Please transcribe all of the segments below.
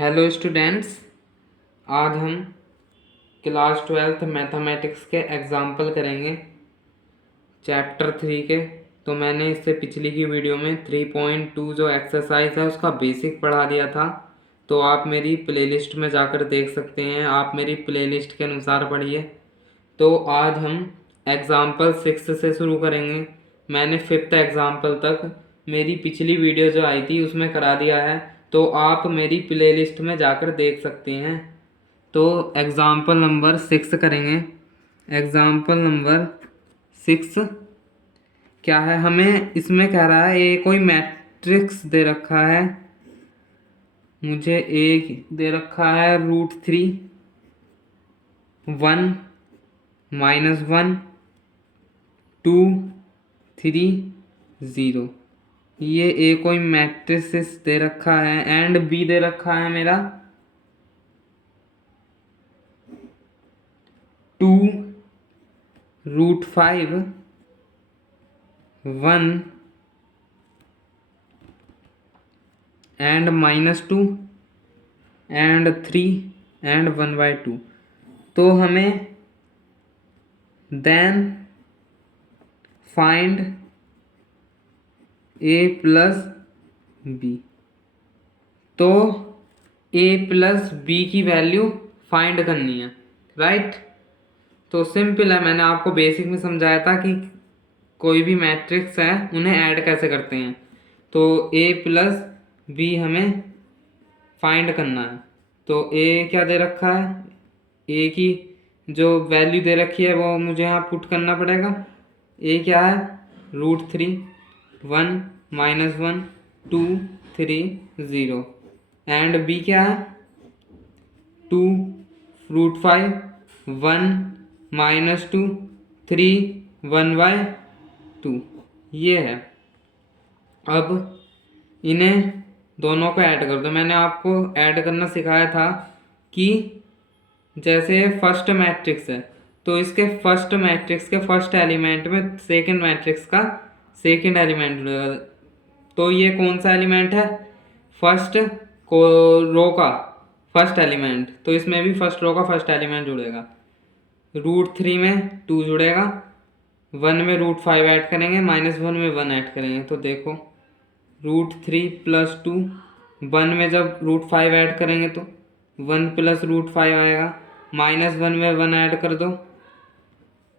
Hello students, आज हम class 12th mathematics के एग्जाम्पल करेंगे चैप्टर 3 के। तो मैंने इससे पिछली की वीडियो में 3.2 जो एक्सरसाइज है उसका बेसिक पढ़ा दिया था। तो आप मेरी प्लेलिस्ट में जाकर देख सकते हैं, आप मेरी प्लेलिस्ट के अनुसार पढ़िए। तो आज हम एग्जाम्पल 6 से शुरू करेंगे। मैंने 5th एग्जाम्पल तक मेरी पिछली वीडियो जो आई थी उसमें करा दिया है, तो आप मेरी प्लेलिस्ट में जाकर देख सकते हैं। तो एग्जाम्पल नंबर 6 करेंगे। एग्जाम्पल नंबर 6 क्या है, हमें इसमें कह रहा है ये कोई मैट्रिक्स दे रखा है। मुझे एक दे रखा है √3 1 -1 2 3 0। ये ए कोई मैट्रिक्स दे रखा है एंड बी दे रखा है मेरा 2 √5 1 एंड -2 एंड 3 एंड 1/2। तो हमें देन फाइंड ए प्लस बी। तो ए प्लस बी की वैल्यू फाइंड करनी है, राइट। तो सिंपल है, मैंने आपको बेसिक में समझाया था कि कोई भी मैट्रिक्स है उन्हें ऐड कैसे करते हैं। तो ए प्लस बी हमें फाइंड करना है। तो ए क्या दे रखा है, ए की जो वैल्यू दे रखी है वो मुझे यहाँ पुट करना पड़ेगा। ए क्या है √3 1 -1 2 3 0 एंड बी क्या है 2 √5 1 -2 3 1/2। ये है। अब इन्हें दोनों को ऐड कर दो। मैंने आपको ऐड करना सिखाया था कि जैसे फर्स्ट मैट्रिक्स है तो इसके फर्स्ट मैट्रिक्स के फर्स्ट एलिमेंट में सेकंड मैट्रिक्स का सेकंड एलिमेंट जुड़ेगा। तो ये कौन सा एलिमेंट है, फर्स्ट को रो का फर्स्ट एलिमेंट, तो इसमें भी फर्स्ट रो का फर्स्ट एलिमेंट जुड़ेगा। √3 में 2 जुड़ेगा, 1 में √5 ऐड करेंगे, -1 में 1 ऐड करेंगे। तो देखो √3 + 2, 1 में जब √5 ऐड करेंगे तो 1 + √5 आएगा, -1 में 1 ऐड कर दो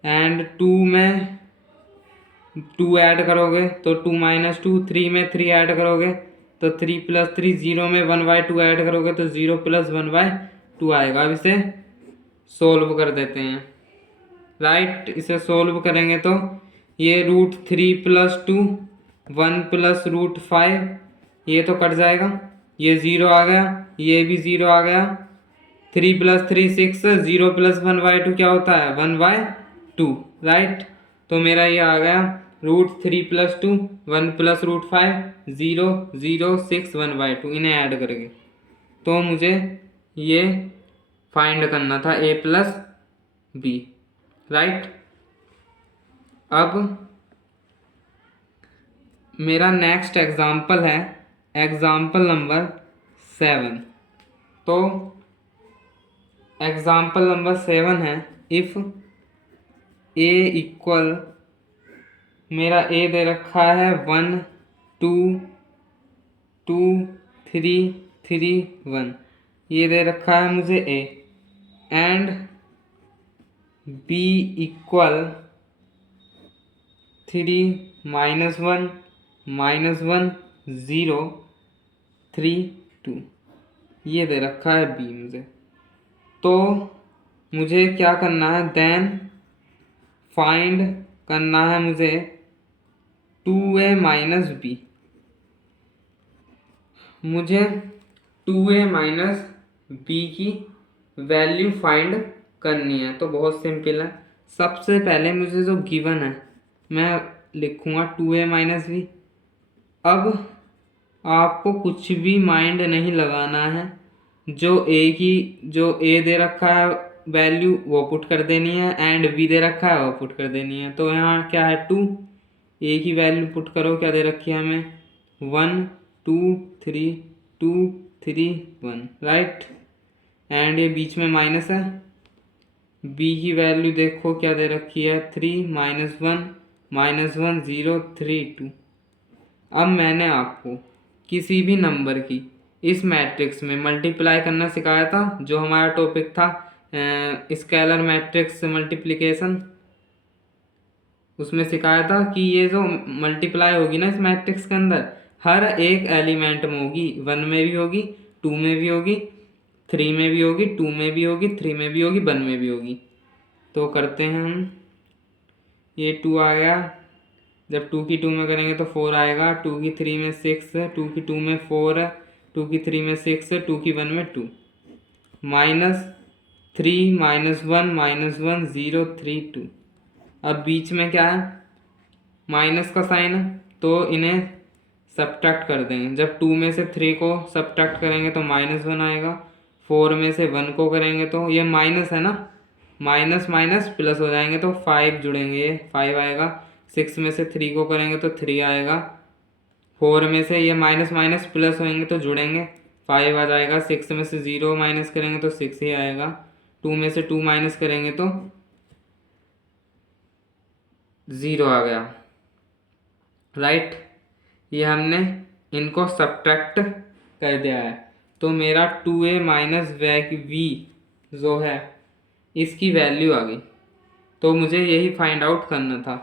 एंड 2 में 2 ऐड करोगे तो 2 - 2, 3 में 3 ऐड करोगे तो 3 + 3 0 में 1/2 ऐड करोगे तो 0 + 1/2 आएगा। अब इसे सोल्व कर देते हैं, राइट। इसे सोल्व करेंगे तो ये √3 + 2 1 + √5 ये तो कट जाएगा, ये 0 आ गया, ये भी 0 आ गया। 3 + 3 6, 0 + 1/2 क्या होता है 1/2, राइट। तो मेरा ये आ गया √3 + 2 1 + √5 0 0 6 1/2। इन्हें ऐड करके तो मुझे ये फाइंड करना था ए प्लस बी, राइट। अब मेरा नेक्स्ट एग्जाम्पल है एग्जाम्पल नंबर 7। तो एग्जाम्पल नंबर 7 है, इफ़ ए इक्वल, मेरा ए दे रखा है 1 2 2 3 3 1, ये दे रखा है मुझे ए एंड बी इक्वल 3 -1 -1 0 3 2, ये दे रखा है बी मुझे। तो मुझे क्या करना है, देन फाइंड करना है मुझे 2a - b। मुझे 2a - b की वैल्यू फाइंड करनी है। तो बहुत सिंपल है, सबसे पहले मुझे जो गिवन है मैं लिखूँगा 2a - b। अब आपको कुछ भी माइंड नहीं लगाना है, जो ए दे रखा है वैल्यू वो पुट कर देनी है एंड बी दे रखा है वो पुट कर देनी है। तो यहाँ क्या है 2, ए की वैल्यू पुट करो, क्या दे रखी है हमें 1 2 3 2 3 1, राइट। एंड ये बीच में माइनस है, बी की वैल्यू देखो क्या दे रखी है, 3 -1 0 3 2। अब मैंने आपको किसी भी नंबर की इस मैट्रिक्स में मल्टीप्लाई करना सिखाया था, जो हमारा टॉपिक था स्केलर मैट्रिक्स मल्टीप्लिकेशन। उसमें सिखाया था कि ये जो मल्टीप्लाई होगी ना इस मैट्रिक्स के अंदर, हर एक एलिमेंट में होगी, 1 में भी होगी, 2 में भी होगी, 3 में भी होगी, 2 में भी होगी, 3 में भी होगी, 1 में भी होगी। तो करते हैं हम, ये 2 आ गया, जब 2 की 2 में करेंगे तो 4 आएगा, 2 की 3 में 6 है, 2 की 2 में 4 है, 2 की 3 में 6 है, 2 की 1 में 2, -3 -1 0 3 2। अब बीच में क्या है, माइनस का साइन है, तो इन्हें सब्ट्रैक्ट कर देंगे। जब 2 में से 3 को सब्ट्रैक्ट करेंगे तो -1 आएगा, 4 में से 1 को करेंगे तो ये माइनस है ना, माइनस माइनस प्लस हो जाएंगे तो 5 जुड़ेंगे, ये 5 आएगा। 6 में से 3 को करेंगे तो 3 आएगा, 4 में से ये माइनस माइनस प्लस होंगे तो जुड़ेंगे, 5 आ जाएगा। 6 में से 0 माइनस करेंगे तो 6 ही आएगा, 2 में से 2 माइनस करेंगे तो 0 आ गया, राइट। ये हमने इनको सब्ट्रैक्ट कर दिया है, तो मेरा 2a माइनस v जो है इसकी वैल्यू आ गई। तो मुझे यही फाइंड आउट करना था।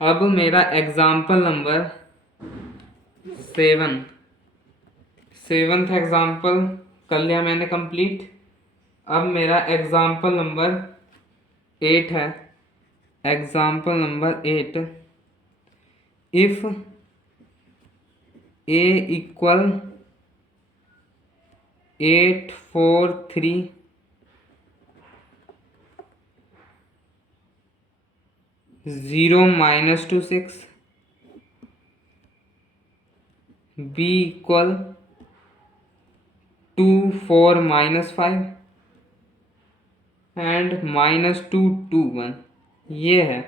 अब मेरा एग्जाम्पल नंबर 7th एग्जाम्पल कर लिया मैंने कंप्लीट। अब मेरा एग्जाम्पल नंबर 8 है। Example number 8, if a equal 8 4 3 0 -2 6, b equal 2 4 -5 and -2 2 1, ये है।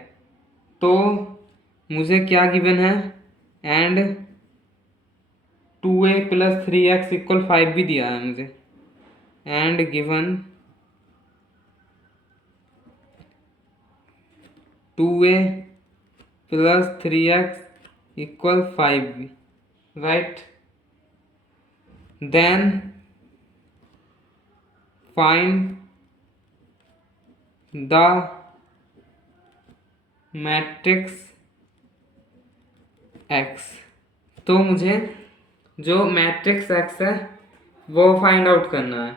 तो मुझे क्या गिवन है, एंड 2a + 3x = 5 भी दिया है मुझे, एंड गिवन 2a + 3x = 5 भी, right. Then find the matrix x। तो मुझे जो मैट्रिक्स x है वो फाइंड आउट करना है।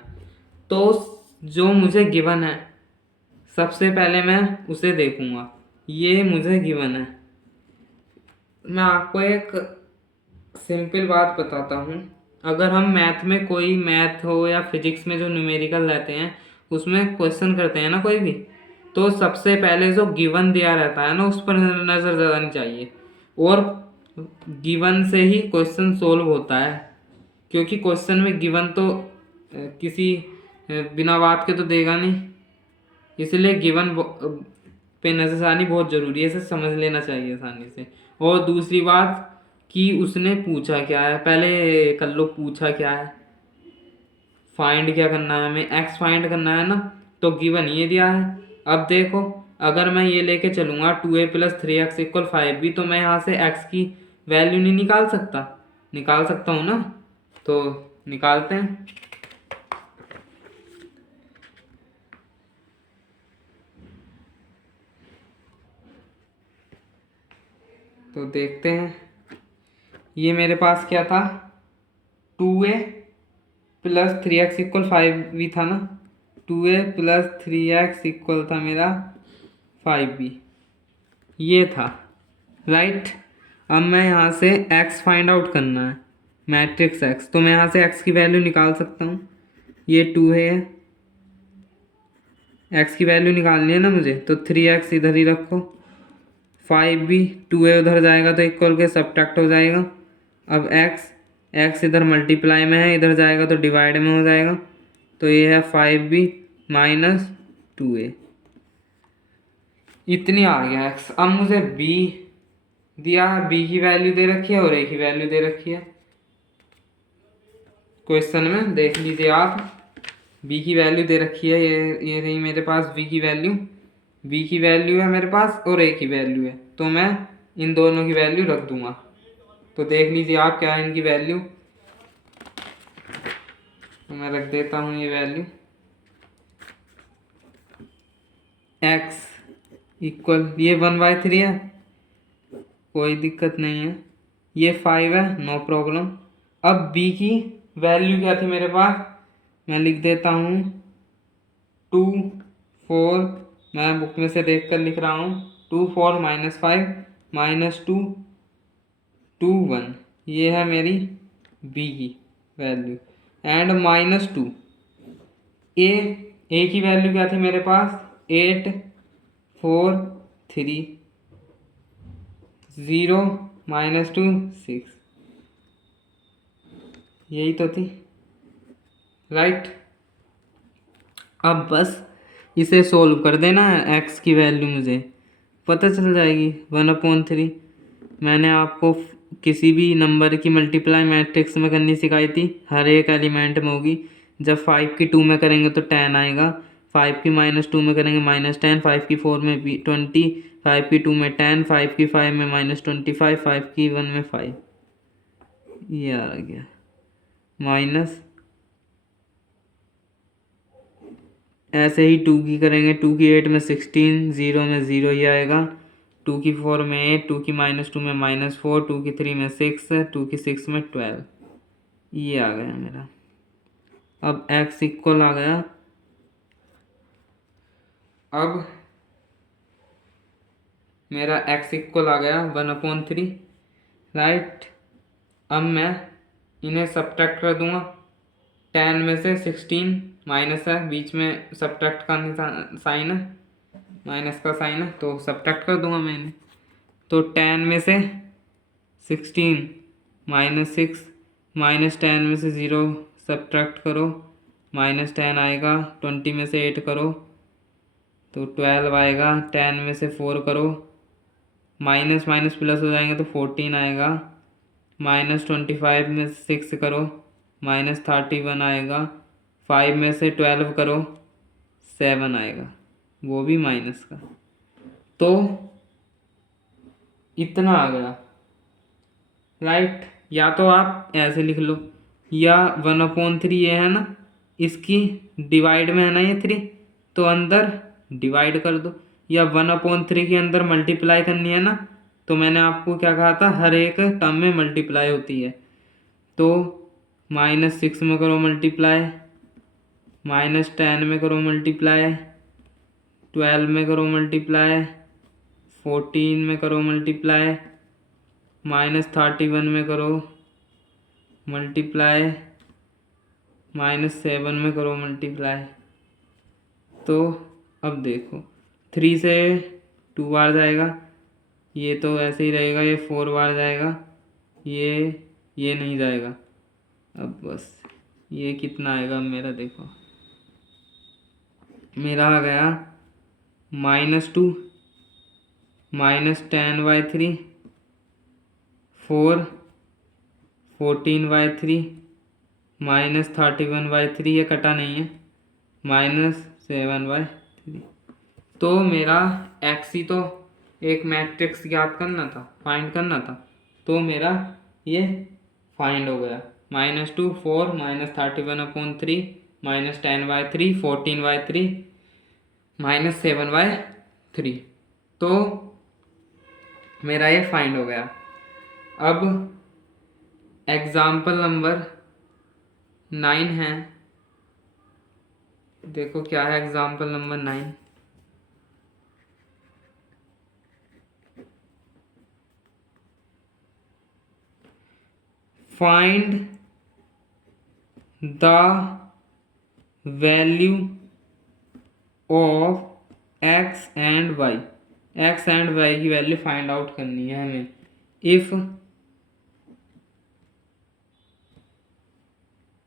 तो जो मुझे गिवन है सबसे पहले मैं उसे देखूंगा, ये मुझे गिवन है। मैं आपको एक सिंपल बात बताता हूँ, अगर हम मैथ में कोई मैथ हो या फिजिक्स में जो न्यूमेरिकल रहते हैं उसमें क्वेश्चन करते हैं ना कोई भी, तो सबसे पहले जो गिवन दिया रहता है ना उस पर नज़र लगानी चाहिए, और गिवन से ही क्वेश्चन सोल्व होता है। क्योंकि क्वेश्चन में गिवन तो किसी बिना बात के तो देगा नहीं, इसलिए गिवन पे नजरसानी बहुत ज़रूरी है, इसे समझ लेना चाहिए आसानी से। और दूसरी बात कि उसने पूछा क्या है, पहले कर लो पूछा क्या है, फाइंड क्या करना है हमें, एक्स फाइंड करना है ना, तो गिवन ये दिया है। अब देखो अगर मैं ये लेके चलूँगा 2a + 3x = 5 भी, तो मैं यहाँ से x की वैल्यू नहीं निकाल सकता, निकाल सकता हूँ ना, तो निकालते हैं। तो देखते हैं, ये मेरे पास क्या था, 2a + 3x = 5 भी था ना, 2a + 3x इक्वल था मेरा 5 भी, ये था, राइट। अब मैं यहाँ से x फाइंड आउट करना है, मैट्रिक्स x, तो मैं यहाँ से x की वैल्यू निकाल सकता हूँ। ये 2 है, x की वैल्यू निकालनी है ना मुझे, तो 3x इधर ही रखो, 5 भी 2a उधर जाएगा तो इक्वल के सब्ट्रैक्ट हो जाएगा। अब x इधर मल्टीप्लाई में है, इधर जाएगा तो डिवाइड में हो जाएगा, तो ये है 5b - 2a, इतनी आ गया x। अब मुझे b दिया है, b की वैल्यू दे रखी है और a की वैल्यू दे रखी है। क्वेश्चन में देख लीजिए आप, b की वैल्यू दे रखी है, ये रही मेरे पास b की वैल्यू, b की वैल्यू है मेरे पास और a की वैल्यू है, तो मैं इन दोनों की वैल्यू रख दूंगा। तो देख लीजिए आप क्या है इनकी वैल्यू, तो मैं रख देता हूँ ये वैल्यू, x इक्वल, ये 1/3 है, कोई दिक्कत नहीं है, ये 5 है, नो प्रॉब्लम। अब b की वैल्यू क्या थी मेरे पास, मैं लिख देता हूँ 2 4, मैं बुक में से देख कर लिख रहा हूँ, 2 4 -5 -2 2 1, ये है मेरी b की वैल्यू। एंड -2, ए की वैल्यू क्या थी मेरे पास, 8 4 3 0 -2 6, यही तो थी, राइट। अब बस इसे सोल्व कर देना है, एक्स की वैल्यू मुझे पता चल जाएगी 1/3। मैंने आपको किसी भी नंबर की मल्टीप्लाई मैट्रिक्स में करनी सिखाई थी, हर एक एलिमेंट में होगी। जब 5 की 2 में करेंगे तो 10 आएगा, 5 की -2 में करेंगे -10, 5 की 4 में 20, 5 की 2 में 10, 5 की 5 में -25, 5 की 1 में 5, ये आ गया माइनस। ऐसे ही 2 की करेंगे, 2 की 8 में 16, 0 में 0 ही आएगा, 2 की 4 में 8, 2 की -2 में -4, 2 की 3 में 6, 2 की 6 में 12, ये आ गया मेरा। अब x इक्वल आ गया, अब मेरा x इक्वल आ गया 1/3, राइट। अब मैं इन्हें सब्ट्रैक्ट कर दूंगा, 10 में से 16 माइनस है, बीच में सब्ट्रैक्ट का साइन है, माइनस का साइन है, तो सब्ट्रैक्ट कर दूंगा मैं इन्हें। तो 10 में से 16 -6, -10 में से 0 सब्ट्रैक्ट करो, -10 आएगा, 20 में से 8 करो तो 12 आएगा, 10 में से 4 करो, माइनस माइनस प्लस हो जाएंगे तो 14 आएगा, -25 में से 6 करो, -31 आएगा, 5 में से 12 करो, 7 आएगा, वो भी माइनस का। तो इतना आ गया, राइट। या तो आप ऐसे लिख लो, या 1/3 ये है ना, इसकी डिवाइड में है ना ये 3, तो अंदर डिवाइड कर दो, या 1/3 के अंदर मल्टीप्लाई करनी है ना, तो मैंने आपको क्या कहा था, हर एक टर्म में मल्टीप्लाई होती है। तो -6 में करो मल्टीप्लाई, -10 में करो मल्टीप्लाई, 12 में करो मल्टीप्लाई, 14 में करो मल्टीप्लाई, -31 में करो मल्टीप्लाई, -7 में करो मल्टीप्लाई। तो अब देखो 3 से 2 बार जाएगा, ये तो ऐसे ही रहेगा, ये 4 बार जाएगा, ये नहीं जाएगा। अब बस ये कितना आएगा मेरा, देखो मेरा आ गया -2 -10/3 4 14/3 -31/3, ये कटा नहीं है, -7/3। तो मेरा x ही तो एक मैट्रिक्स याद करना था, फाइंड करना था, तो मेरा ये फाइंड हो गया, -2 4 -31/3 -10/3 14/3 -7/3, तो मेरा ये फाइंड हो गया। अब एग्जाम्पल नंबर 9 है, देखो क्या है example number 9। Find the value of x and y, x and y की वैल्यू फाइंड आउट करनी है हमें। इफ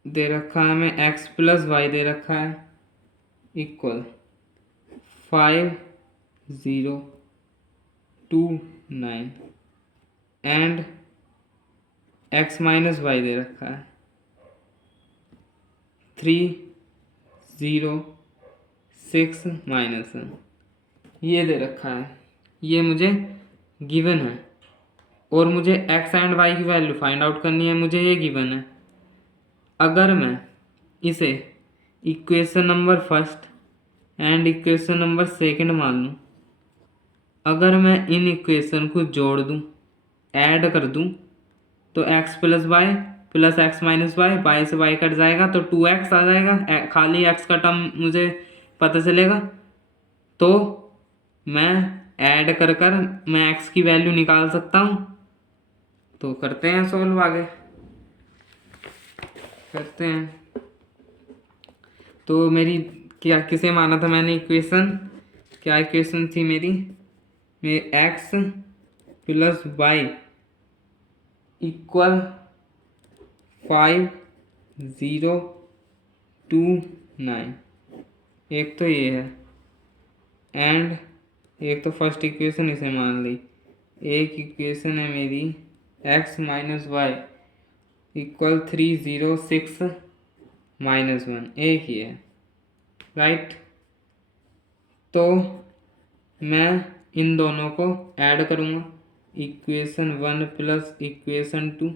दे रखा है हमें x + y दे रखा है इक्वल 5 0 2 9 एंड x - y दे रखा है 306 -1 ये दे रखा है, ये मुझे गिवन है और मुझे एक्स एंड वाई की वैल्यू फाइंड आउट करनी है, मुझे ये गिवन है। अगर मैं इसे equation number first and equation number second मान लूँ, अगर मैं इन इक्वेशन को जोड़ दूँ, ऐड कर दूँ, तो x plus Y plus X minus Y, Y से वाई कट जाएगा तो 2x आ जाएगा, खाली x का टर्म मुझे पता चलेगा। तो मैं ऐड कर कर मैं x की वैल्यू निकाल सकता हूँ। तो करते हैं सोल्व, आगे करते हैं। तो मेरी क्या किसे माना था मैंने इक्वेशन, क्या इक्वेशन थी मेरी एक्स प्लस वाई इक्वल 5029, एक तो ये है एंड एक तो फर्स्ट इक्वेशन इसे मान ली। एक इक्वेशन है मेरी एक्स माइनस वाई इक्वल 306 -1, एक ही है, राइट। तो मैं इन दोनों को ऐड करूँगा, इक्वेशन 1 प्लस इक्वेशन 2।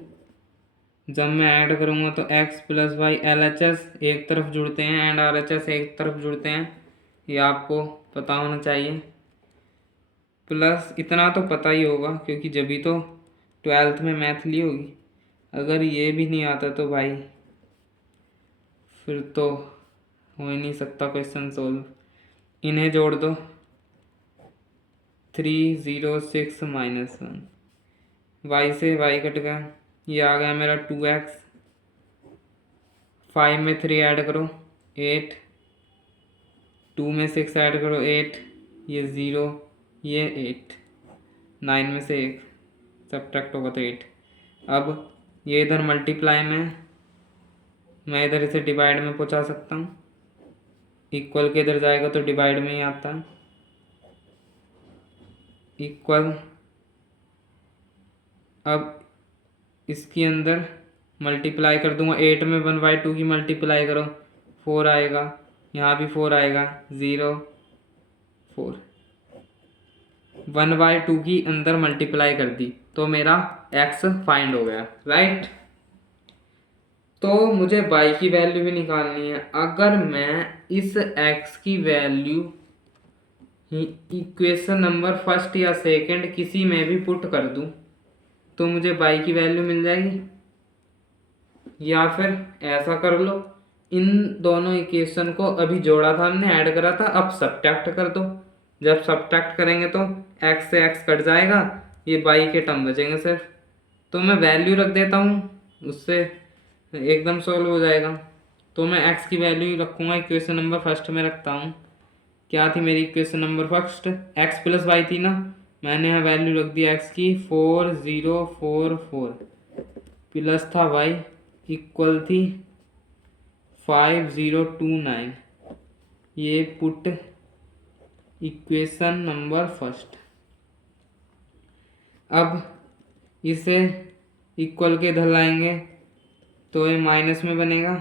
जब मैं ऐड करूँगा तो x प्लस वाई LHS एक तरफ जुड़ते हैं एंड RHS एक तरफ जुड़ते हैं, ये आपको पता होना चाहिए। प्लस इतना तो पता ही होगा क्योंकि जब भी तो 12th में मैथ ली होगी। अगर ये भी नहीं आता तो भाई फिर तो हो ही नहीं सकता क्वेश्चन सोल्व। इन्हें जोड़ दो, 306 -1, वाई से वाई कट गया, ये आ गया मेरा 2x, 5 में 3 ऐड करो 8, 2 में 6 ऐड करो 8, ये 0, ये 8, 9 में से 1 सब्ट्रैक्ट होगा तो 8। अब ये इधर मल्टीप्लाई में, मैं इधर इसे डिवाइड में पहुंचा सकता हूँ, इक्वल के इधर जाएगा तो डिवाइड में ही आता है, इक्वल। अब इसके अंदर मल्टीप्लाई कर दूंगा, 8 में 1/2 की मल्टीप्लाई करो 4 आएगा, यहाँ भी 4 आएगा, 0 4, 1/2 की अंदर मल्टीप्लाई कर दी तो मेरा x फाइंड हो गया, राइट। तो मुझे y की वैल्यू भी निकालनी है। अगर मैं इस x की वैल्यू इक्वेशन नंबर फर्स्ट या सेकंड किसी में भी पुट कर दूं तो मुझे y की वैल्यू मिल जाएगी। या फिर ऐसा कर लो, इन दोनों इक्वेशन को अभी जोड़ा था हमने, ऐड करा था, अब सब्ट्रैक्ट कर दो। जब सब्ट्रैक्ट करेंगे तो x से x कट जाएगा, ये y के टर्म बचेंगे सिर्फ। तो मैं वैल्यू रख देता हूँ, उससे एकदम सॉल्व हो जाएगा। तो मैं x की वैल्यू ही रखूँगा, इक्वेशन नंबर फर्स्ट में रखता हूँ। क्या थी मेरी equation number first, x plus Y थी ना, मैंने यहाँ वैल्यू रख दी x की 4044 प्लस था y इक्वल थी 5029, ये पुट इक्वेशन नंबर फर्स्ट। अब इसे इक्वल के इधर लाएंगे तो ये माइनस में बनेगा,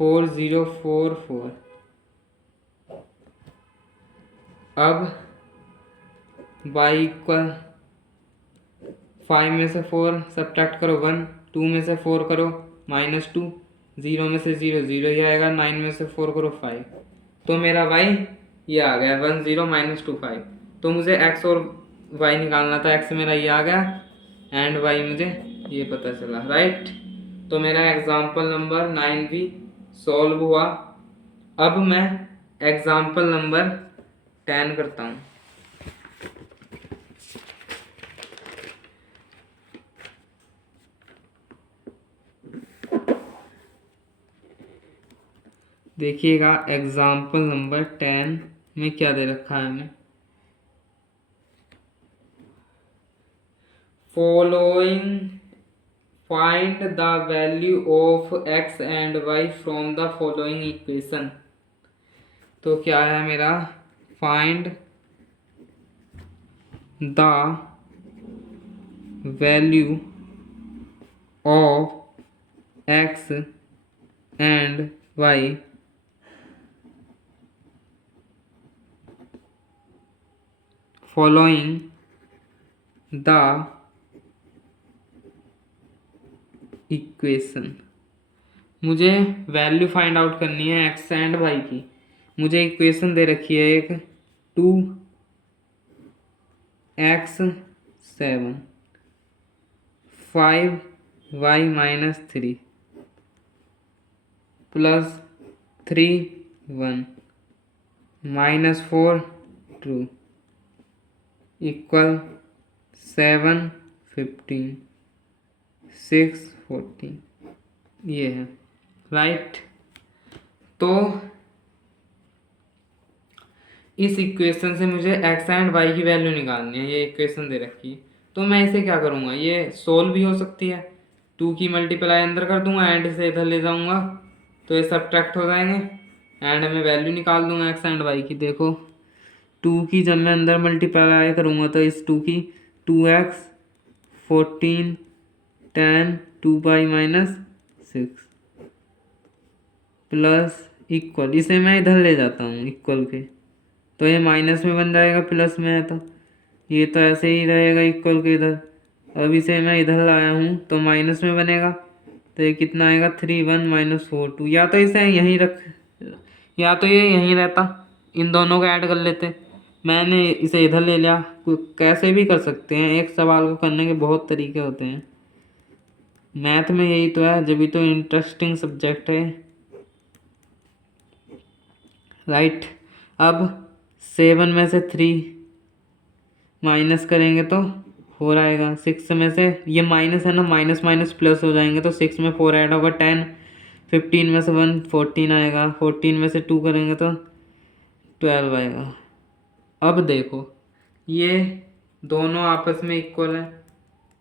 4044। अब y इक्वल 5 में से 4 सब्ट्रैक्ट करो 1, 2 में से 4 करो -2, 0 में से 0 0 ही आएगा, 9 में से 4 करो 5, तो मेरा y ये आ गया 10 -2 5। तो मुझे x और y निकालना था, x मेरा ये आ गया एंड y मुझे ये पता चला, राइट। तो मेरा एग्जाम्पल नंबर 9 भी सॉल्व हुआ। अब मैं एग्जाम्पल नंबर 10 करता हूँ। देखिएगा एग्जाम्पल नंबर 10 में क्या दे रखा है हमें, following find the value of x and y from the following equation. तो क्या है मेरा, find the value of X and Y following the equation. मुझे वैल्यू फाइंड आउट करनी है एक्स एंड वाई की। मुझे इक्वेशन दे रखी है एक 2x7 5y-3 प्लस 3 1 -4 2 इक्वल 7 15 6 14 ये है राइट। तो इस इक्वेशन से मुझे एक्स एंड वाई की वैल्यू निकालनी है। ये इक्वेशन दे रखी है तो मैं इसे क्या करूँगा, ये सोल्व भी हो सकती है। 2 की मल्टीप्लाई अंदर कर दूंगा एंड से इधर ले जाऊंगा तो ये सब्ट्रैक्ट हो जाएंगे एंड में वैल्यू निकाल दूंगा एक्स एंड वाई की। देखो 2 की जब मैं अंदर मल्टीप्लाई करूँगा तो इस 2 की 2x 14 10 2y-6 प्लस इक्वल, इसे मैं इधर ले जाता हूँ इक्वल के तो ये माइनस में बन जाएगा, प्लस में है तो ये तो ऐसे ही रहेगा इक्वल के इधर। अब इसे मैं इधर लाया हूँ तो माइनस में बनेगा तो ये कितना आएगा 3 1 -4 2। या तो इसे यहीं रख, या तो ये यहीं रहता, इन दोनों को ऐड कर लेते। मैंने इसे इधर ले लिया। कैसे भी कर सकते हैं, एक सवाल को करने के बहुत तरीके होते हैं। मैथ में यही तो है, जब भी तो इंटरेस्टिंग सब्जेक्ट है राइट। अब 7 में से 3 माइनस करेंगे तो 4 आएगा। 6 में से ये माइनस है ना, माइनस माइनस प्लस हो जाएंगे तो 6 में 4 ऐड होगा 10। 15 में से 1 14 आएगा। 14 में से 2 करेंगे तो 12 आएगा। अब देखो ये दोनों आपस में इक्वल हैं।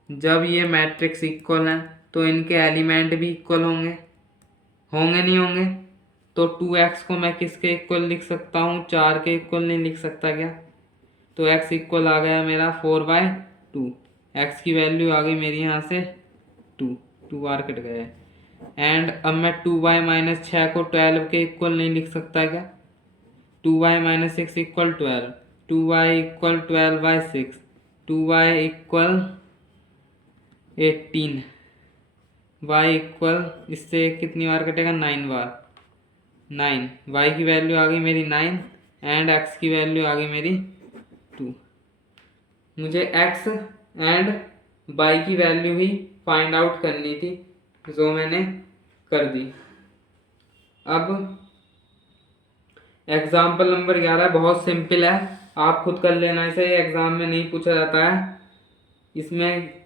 जब ये मैट्रिक्स इक्वल हैं तो इनके एलिमेंट भी इक्वल होंगे, होंगे नहीं होंगे? तो 2x को मैं किसके इक्वल लिख सकता हूँ, 4 के इक्वल नहीं लिख सकता क्या? तो x इक्वल आ गया मेरा 4/2। x की वैल्यू आ गई मेरी यहाँ से 2 बार कट गया है। एंड अब मैं 2y-6 को 12 के इक्वल नहीं लिख सकता क्या? 2y-6 equal 12, 2y equal 12/6, 2y equal 18, y equal इससे कितनी बार कटेगा 9 बार, 9। y की वैल्यू आ गई मेरी 9 एंड x की वैल्यू आ गई मेरी 2। मुझे x एंड y की वैल्यू ही फाइंड आउट करनी थी जो मैंने कर दी। अब एग्जाम्पल नंबर 11 बहुत सिंपल है, आप खुद कर लेना इसे, एग्जाम में नहीं पूछा जाता है। इसमें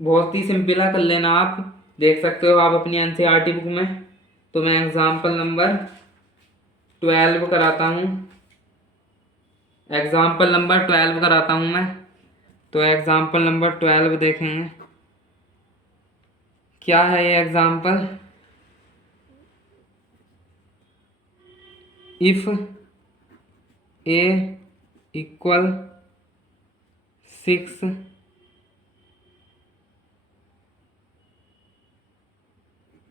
बहुत ही सिंपल है, कर लेना आप, देख सकते हो आप अपनी एनसीईआरटी बुक में। तो मैं एग्जाम्पल नंबर 12 कराता हूँ, एग्जाम्पल नंबर 12 कराता हूँ मैं। तो एग्जाम्पल नंबर 12 देखेंगे क्या है ये example. If a equal 6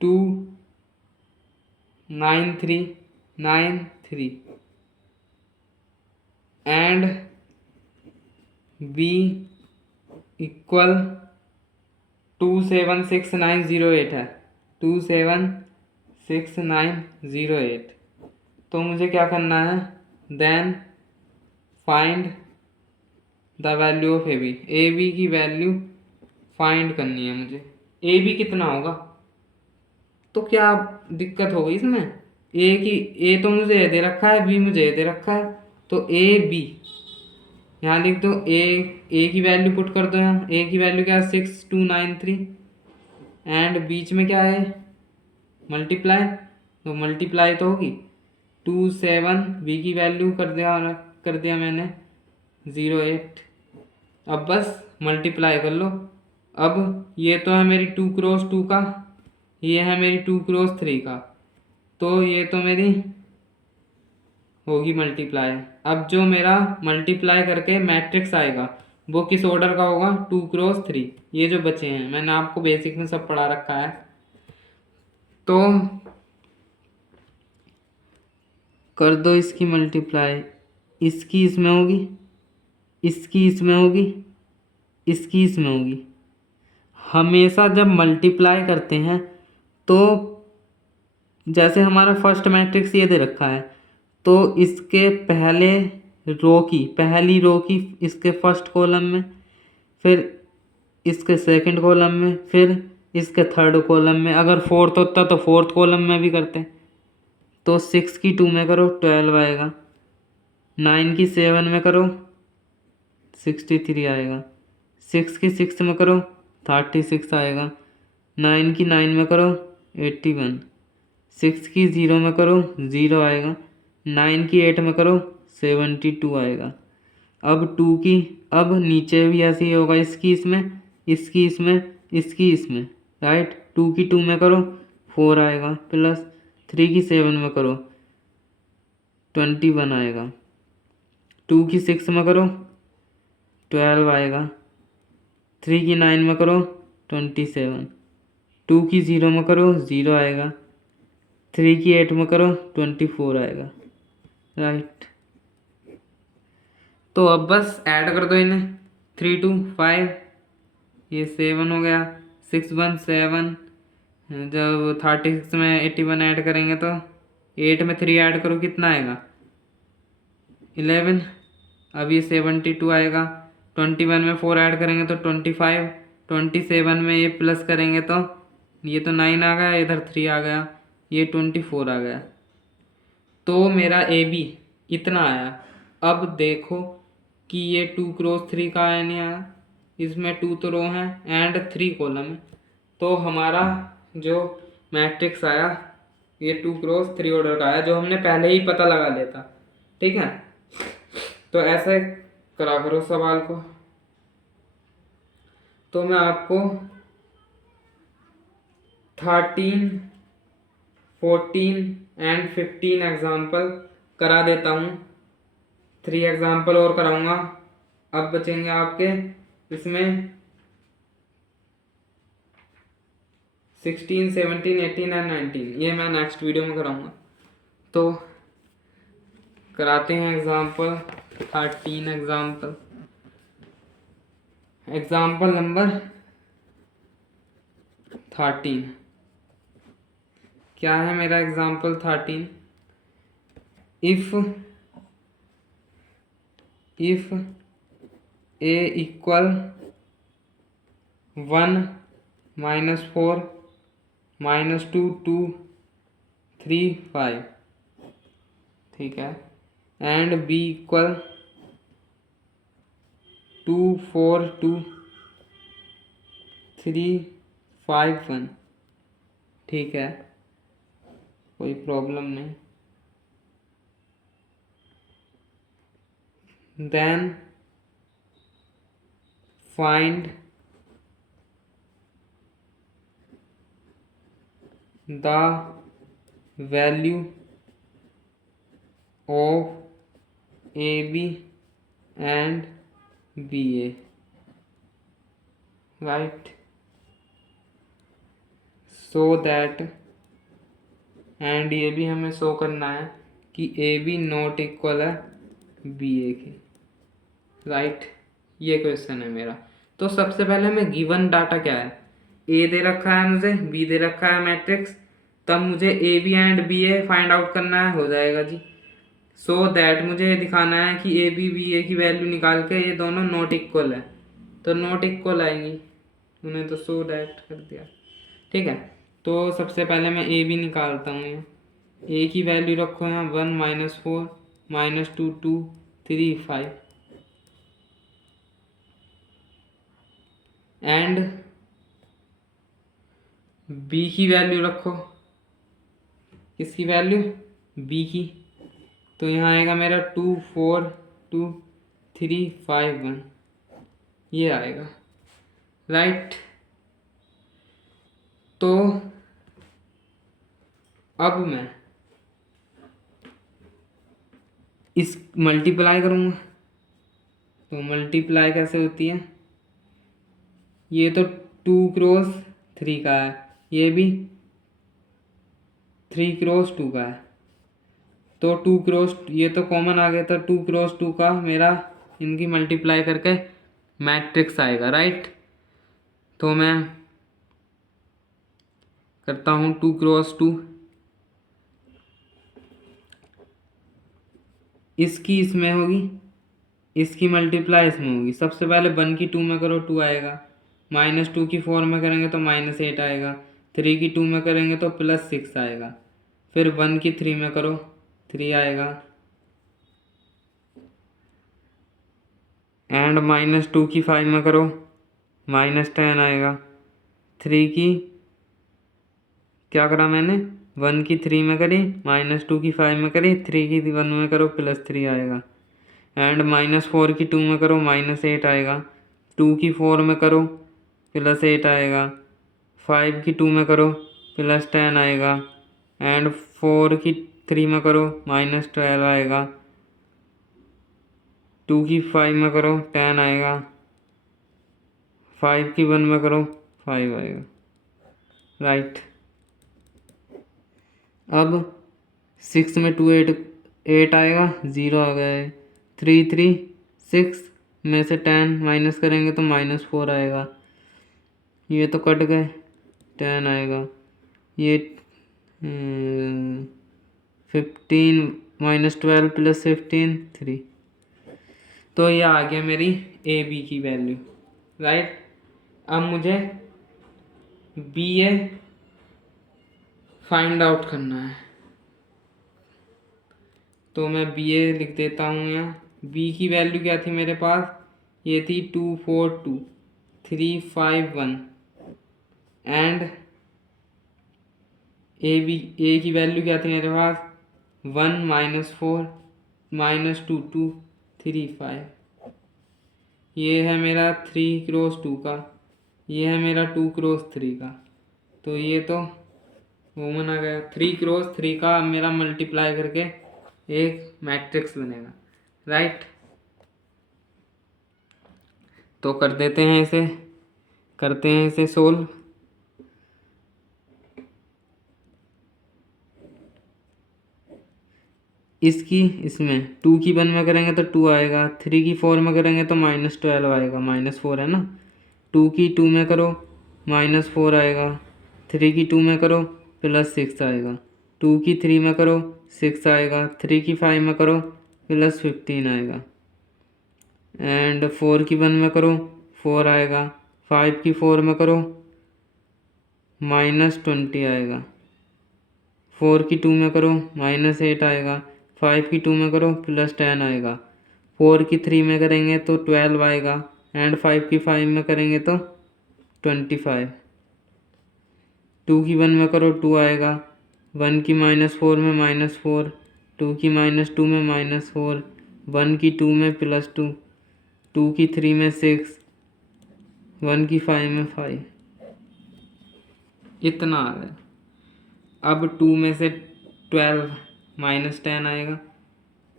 2 9 3 9 3 and b equal 2 7 6 9 0 8 है, 2 7 6 9 0 8। तो मुझे क्या करना है, then find the value of A B. A B की वैल्यू फाइंड करनी है मुझे। ए बी कितना होगा, तो क्या दिक्कत हो गई इसमें? ए की, ए तो मुझे ये दे रखा है, बी मुझे ये दे रखा है, तो ए बी यहाँ लिख दो। ए की वैल्यू पुट कर दो यहाँ। ए की वैल्यू क्या है 6 2 9 3 एंड बीच में क्या है मल्टीप्लाई, तो मल्टीप्लाई तो होगी 2 7, बी की वैल्यू कर दिया मैंने 0 8। अब बस मल्टीप्लाई कर लो। अब ये तो है मेरी 2 क्रॉस 2 का, ये है मेरी 2 क्रॉस 3 का, तो ये तो मेरी होगी मल्टीप्लाई। अब जो मेरा मल्टीप्लाई करके मैट्रिक्स आएगा वो किस ऑर्डर का होगा, 2 × 3। ये जो बचे हैं मैंने आपको बेसिक में सब पढ़ा रखा है। तो कर दो इसकी मल्टीप्लाई, इसकी इसमें होगी, इसकी इसमें होगी, इसकी इसमें होगी। हमेशा जब मल्टीप्लाई करते हैं तो जैसे हमारा फर्स्ट मैट्रिक्स ये दे रखा है, तो इसके पहली रो की इसके फर्स्ट कॉलम में, फिर इसके सेकंड कॉलम में, फिर इसके थर्ड कॉलम में, अगर फोर्थ होता तो फोर्थ कॉलम में भी करते। तो 6 की 2 में करो 12 आएगा, 9 की 7 में करो 63 आएगा, 6 की 6 में करो 36 आएगा, 9 की 9 में करो 81, 6 की 0 में करो 0 आएगा, 9 की 8 में करो 72 आएगा। अब 2 की, अब नीचे भी ऐसे ही होगा, इसकी इसमें, इसकी इसमें, इसकी इसमें, राइट। 2 की 2 में करो 4 आएगा, प्लस 3 की 7 में करो 21 आएगा, 2 की 6 में करो 12 आएगा, 3 की 9 में करो 27, 2 की 0 में करो 0 आएगा, 3 की 8 में करो 24 आएगा, राइट। तो अब बस ऐड कर दो इन्हें, 3 2 5, ये 7 हो गया, 6 1 7, जब 36 में 81 ऐड करेंगे तो 8 में 3 ऐड करो कितना आएगा 11, अब ये 72 आएगा, 21 में 4 ऐड करेंगे तो 25, 27 में ये प्लस करेंगे तो ये तो 9 आ गया, इधर 3 आ गया, ये 24 आ गया। तो मेरा ए बी इतना आया। अब देखो कि ये 2 × 3 का आया नहीं आया, इसमें 2 तो रो हैं एंड 3 कॉलम है, तो हमारा जो मैट्रिक्स आया ये 2 × 3 ऑर्डर का आया, जो हमने पहले ही पता लगा लिया था, ठीक है। तो ऐसे करा करो सवाल को। तो मैं आपको 13 14 एंड 15 एग्जाम्पल करा देता हूँ, 3 एग्जाम्पल और कराऊंगा। अब बचेंगे आपके इसमें 16 17 18 एंड 19, ये मैं नेक्स्ट वीडियो में कराऊंगा। तो कराते हैं एग्जाम्पल 13 एग्जाम्पल नंबर 13। क्या है मेरा एग्जाम्पल 13? इफ a इक्वल 1 -4 -2 2 3 5, ठीक है, एंड b इक्वल 2 4 2 3 5 1, ठीक है, कोई प्रॉब्लम नहीं। Then find the value of A B and B A, right, so that, and ये भी हमें शो करना है कि ए बी नॉट इक्वल है बी ए के, राइट। ये क्वेश्चन है मेरा। तो सबसे पहले मैं गिवन डाटा क्या है, ए दे रखा है मुझे, बी दे रखा है मैट्रिक्स, तब मुझे A B and B A find out करना है, हो जाएगा जी। सो दैट मुझे ये दिखाना है कि ए बी बी ए की वैल्यू निकाल के ये दोनों नॉट इक्वल है, तो नॉट इक्वल आएंगी, उन्हें तो सो दैट कर दिया, ठीक है। तो सबसे पहले मैं ए बी निकालता हूँ, ए की वैल्यू रखो यहाँ 1 -4 -2 2 3 5, एंड बी की वैल्यू रखो, किसकी वैल्यू, बी की, तो यहाँ आएगा मेरा 2 4 2 3 5 1, ये आएगा, राइट। तो अब मैं इस मल्टीप्लाई करूँगा, तो मल्टीप्लाई कैसे होती है, ये तो 2 क्रॉस 3 का है, ये भी 3 क्रॉस 2 का है, तो 2 क्रॉस, ये तो कॉमन आ गया था, 2 क्रॉस 2 का मेरा इनकी मल्टीप्लाई करके मैट्रिक्स आएगा, राइट। तो मैं करता हूँ 2 क्रॉस 2, इसकी इसमें होगी, इसकी मल्टीप्लाई इसमें होगी। सबसे पहले 1 की 2 में करो 2 आएगा, -2 की 4 में करेंगे तो -8 आएगा, 3 की 2 में करेंगे तो +6 आएगा, फिर 1 की 3 में करो 3 आएगा, एंड -2 की 5 में करो -10 आएगा, 3 की क्या करा मैंने, 1 की 3 में करी, -2 की 5 में करी, 3 की 1 में करो +3 आएगा, एंड -4 की 2 में करो -8 आएगा, 2 की 4 में करो +8 आएगा, 5 की 2 में करो +10 आएगा, एंड 4 की 3 में करो -12 आएगा, 2 की 5 में करो 10 आएगा, 5 की 1 में करो 5 आएगा, राइट। अब 6 में 2 8 आएगा, 0 आ गया है, 3 3 6 में से 10 माइनस करेंगे तो -4 आएगा, ये तो कट गए, 10 आएगा, ये 15 -12 +15 3, तो ये आ गया मेरी ए बी की वैल्यू, राइट। अब मुझे बी ए फाइंड आउट करना है, तो मैं बी ए लिख देता हूँ यहाँ। बी की वैल्यू क्या थी मेरे पास, ये थी 2 4 2 3 5 1, एंड ए की वैल्यू क्या थी मेरे पास, 1 -4 -2 2 3 5, ये है मेरा 3 क्रॉस 2 का, ये है मेरा 2 क्रॉस 3 का, तो ये तो कॉमन आ गया, 3 क्रॉस 3 का मेरा मल्टीप्लाई करके एक मैट्रिक्स बनेगा, राइट। तो कर देते हैं इसे, करते हैं इसे सोल्व। इसकी इसमें 2 की 1 में करेंगे तो 2 आएगा, 3 की 4 में करेंगे तो -12 आएगा, -4 है ना, 2 की 2 में करो -4 आएगा, 3 की 2 में करो +6 आएगा, 2 की 3 में करो 6 आएगा, 3 की 5 में करो +15 आएगा, एंड 4 की 1 में करो 4 आएगा, 5 की 4 में करो -20 आएगा, 4 की 2 में करो -8 आएगा, 5 की 2 में करो +10 आएगा, 4 की 3 में करेंगे तो 12 आएगा, एंड 5 की 5 में करेंगे तो 25, 2 की 1 में करो 2 आएगा, 1 की -4 में -4, 2 की -2 में -4, 1 की 2 में +2, 2 की 3 में 6, 1 की 5 में 5, इतना आ गया। अब 2 में से 12 -10 आएगा,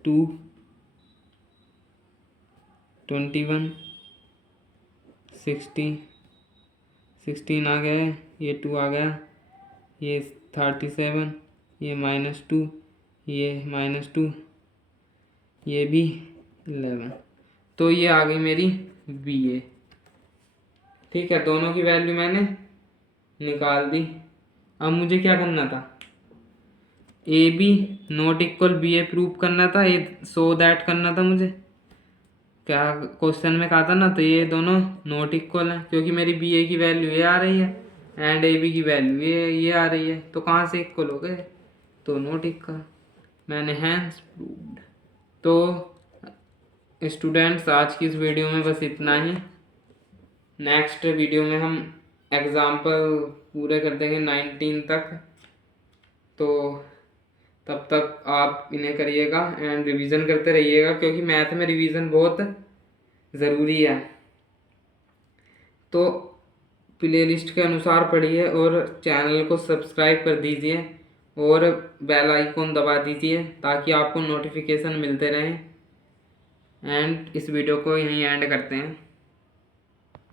2 21 60 16 आ गया है, ये 2 आ गया, ये 37, ये -2, ये -2, ये भी 11, तो ये आ गई मेरी बी ए, ठीक है। दोनों की वैल्यू मैंने निकाल दी। अब मुझे क्या करना था, A B not equal B A prove करना था, ये सो दैट करना था मुझे, क्या क्वेश्चन में कहा था ना, तो ये दोनों नॉट इक्वल हैं, क्योंकि मेरी बी ए की वैल्यू ये आ रही है एंड ए बी की वैल्यू ये आ रही है, तो कहाँ से इक्वल हो गए, तो नॉट इक्वल, मैंने हैंस प्रूव्ड। तो स्टूडेंट्स आज की इस वीडियो में बस इतना ही, नेक्स्ट वीडियो में हम एग्जाम्पल पूरे कर देंगे 19 तक, तो तब तक आप इन्हें करिएगा एंड रिवीजन करते रहिएगा, क्योंकि मैथ में रिवीजन बहुत ज़रूरी है। तो प्लेलिस्ट के अनुसार पढ़िए और चैनल को सब्सक्राइब कर दीजिए और बेल आइकॉन दबा दीजिए ताकि आपको नोटिफिकेशन मिलते रहें। एंड इस वीडियो को यहीं एंड करते हैं।